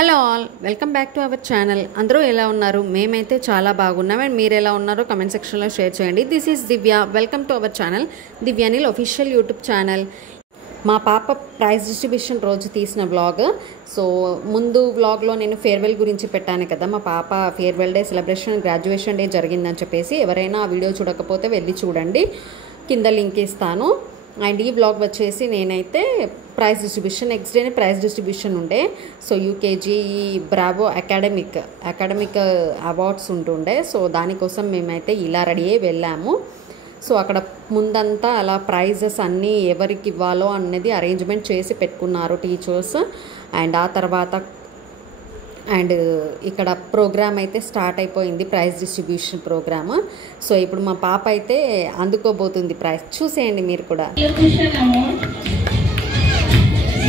Hello all, welcome back to our channel. అందరూ ఎలా ఉన్నారు? మేమైతే చాలా బాగున్నాం. అండ్ మీరు ఎలా ఉన్నారో కమెంట్ సెక్షన్లో షేర్ చేయండి. This is Divya. Welcome to our channel, Divyanil official YouTube channel. మా పాప ప్రైజ్ డిస్ట్రిబ్యూషన్ రోజు తీసిన వ్లాగ్. సో ముందు వ్లాగ్లో నేను ఫేర్వెల్ గురించి పెట్టాను కదా, మా పాప farewell day celebration, graduation day జరిగిందని చెప్పేసి. ఎవరైనా ఆ వీడియో చూడకపోతే వెళ్ళి చూడండి, కింద లింక్ ఇస్తాను. అండ్ ఈ వ్లాగ్ వచ్చేసి నేనైతే ప్రైజ్ డిస్ట్రిబ్యూషన్, నెక్స్ట్ డేనే ప్రైజ్ డిస్ట్రిబ్యూషన్ ఉండే. So UKG Bravo academic awards ఉంటుండే. సో దానికోసం మేమైతే ఇలా రెడీ అయ్యి వెళ్ళాము. సో అక్కడ ముందంతా అలా ప్రైజెస్ అన్నీ ఎవరికి ఇవ్వాలో అనేది అరేంజ్మెంట్ చేసి పెట్టుకున్నారు టీచర్స్. అండ్ ఆ తర్వాత అండ్ ఇక్కడ ప్రోగ్రామ్ అయితే స్టార్ట్ అయిపోయింది, ప్రైజ్ డిస్ట్రిబ్యూషన్ ప్రోగ్రామ్. సో ఇప్పుడు మా పాప అయితే అందుకోబోతుంది ప్రైజ్. చూసేయండి మీరు కూడా.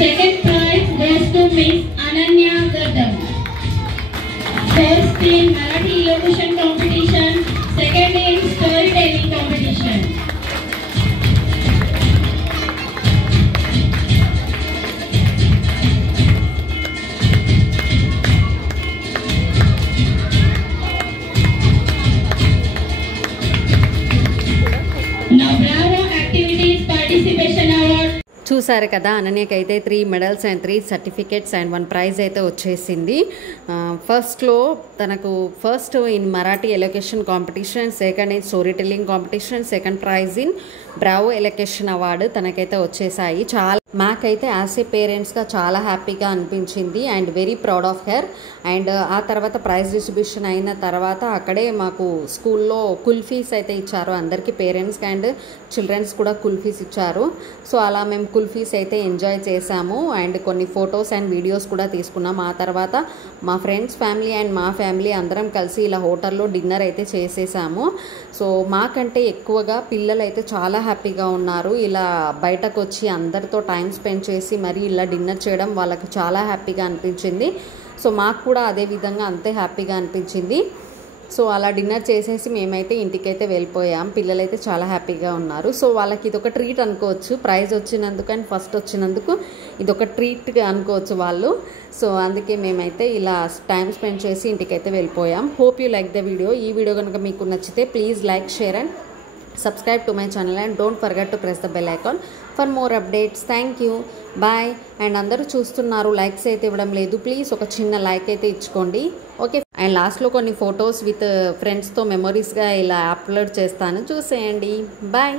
Second prize goes to Miss Ananya Gaddam. First in Marathi elocution competition, second in storytelling competition. Now Bravo Activities Participation Award. చూసారు కదా, అనన్యకి అయితే 3 medals and 3 certificates and 1 prize అయితే వచ్చేసింది. ఫస్ట్లో తనకు first in Marathi elocution competition, second in story telling competition, second prize in bravo elocution award తనకైతే వచ్చేసాయి. చాలా మాకైతే యాజ్ ఏ పేరెంట్స్గా చాలా హ్యాపీగా అనిపించింది and very proud of her. And ఆ తర్వాత ప్రైజ్ డిస్ట్రిబ్యూషన్ అయిన తర్వాత అక్కడే మాకు స్కూల్లో కుల్ఫీస్ అయితే ఇచ్చారు అందరికీ, పేరెంట్స్కి అండ్ చిల్డ్రన్స్ కూడా కుల్ఫీస్ ఇచ్చారు. సో అలా మేము కుల్ఫీస్ అయితే ఎంజాయ్ చేసాము అండ్ కొన్ని ఫొటోస్ అండ్ వీడియోస్ కూడా తీసుకున్నాం. ఆ తర్వాత మా ఫ్రెండ్స్ ఫ్యామిలీ అండ్ మా ఫ్యామిలీ అందరం కలిసి ఇలా హోటల్లో డిన్నర్ అయితే చేసేసాము. సో మాకంటే ఎక్కువగా పిల్లలు అయితే చాలా హ్యాపీగా ఉన్నారు. ఇలా బయటకు వచ్చి అందరితో టైం స్పెండ్ చేసి మరి ఇలా డిన్నర్ చేయడం వాళ్ళకి చాలా హ్యాపీగా అనిపించింది. సో మాకు కూడా అదే విధంగా అంతే హ్యాపీగా అనిపించింది. సో అలా డిన్నర్ చేసేసి మేమైతే ఇంటికైతే వెళ్ళిపోయాం. పిల్లలైతే చాలా హ్యాపీగా ఉన్నారు. సో వాళ్ళకి ఇదొక ట్రీట్ అనుకోవచ్చు, ప్రైజ్ వచ్చినందుకు అండ్ ఫస్ట్ వచ్చినందుకు ఇదొక ట్రీట్గా అనుకోవచ్చు వాళ్ళు. సో అందుకే మేమైతే ఇలా టైం స్పెండ్ చేసి ఇంటికైతే వెళ్ళిపోయాం. Hope you like the video. ఈ వీడియో కనుక మీకు నచ్చితే please like, share and subscribe to my channel and don't forget to press the bell icon for more updates. Thank you, bye. And అందరూ చూస్తున్నారు, likes అయితే ఇవ్వడం లేదు. ప్లీజ్ ఒక చిన్న లైక్ అయితే ఇచ్చుకోండి, ఓకే. అండ్ లాస్ట్లో కొన్ని ఫొటోస్ విత్ ఫ్రెండ్స్తో మెమరీస్గా ఇలా అప్లోడ్ చేస్తాను, చూసేయండి. బాయ్.